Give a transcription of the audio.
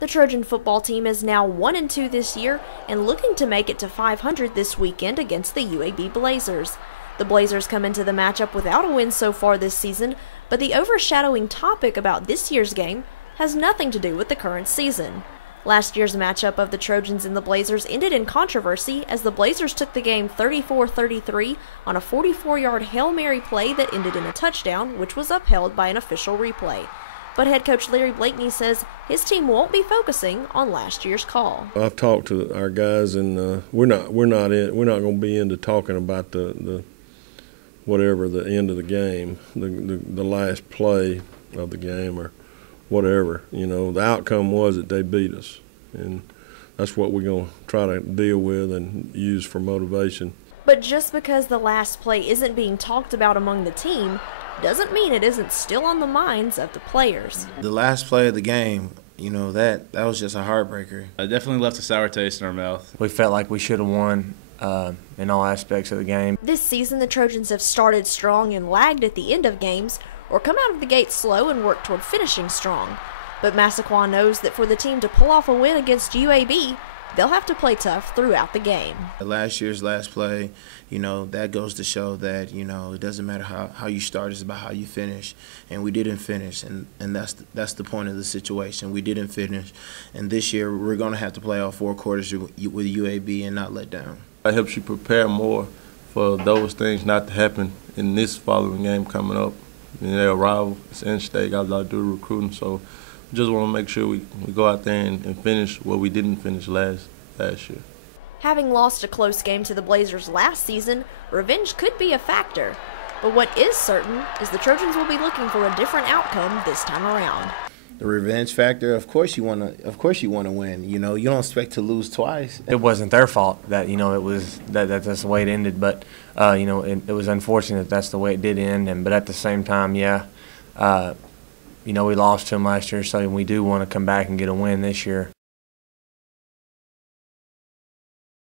The Trojan football team is now 1-2 this year and looking to make it to 500 this weekend against the UAB Blazers. The Blazers come into the matchup without a win so far this season, but the overshadowing topic about this year's game has nothing to do with the current season. Last year's matchup of the Trojans and the Blazers ended in controversy as the Blazers took the game 34-33 on a 44-yard Hail Mary play that ended in a touchdown, which was upheld by an official replay. But head coach Larry Blakeney says his team won't be focusing on last year's call. I've talked to our guys, and we're not going to be into talking about the whatever the end of the game, the last play of the game or whatever. You know, the outcome was that they beat us, and that's what we're going to try to deal with and use for motivation. But just because the last play isn't being talked about among the team doesn't mean it isn't still on the minds of the players. The last play of the game, you know, that was just a heartbreaker. It definitely left a sour taste in our mouth. We felt like we should have won in all aspects of the game. This season, the Trojans have started strong and lagged at the end of games, or come out of the gate slow and work toward finishing strong. But Massaquoi knows that for the team to pull off a win against UAB, they'll have to play tough throughout the game. Last year's last play, you know, that goes to show that, you know, it doesn't matter how you start, it's about how you finish. And we didn't finish, and that's the point of the situation. We didn't finish. And this year we're going to have to play all 4 quarters with UAB and not let down. It helps you prepare more for those things not to happen in this following game coming up. And their arrival, it's in-state, got a lot to do with recruiting, so we just want to make sure we go out there and finish what we didn't finish last year. Having lost a close game to the Blazers last season, revenge could be a factor. But what is certain is the Trojans will be looking for a different outcome this time around. The revenge factor, of course you want to win. You know, you don't expect to lose twice. It wasn't their fault that, you know, it was that's the way it ended, but you know, it was unfortunate that's the way it did end. But at the same time, yeah, you know, we lost to them last year, so we do want to come back and get a win this year.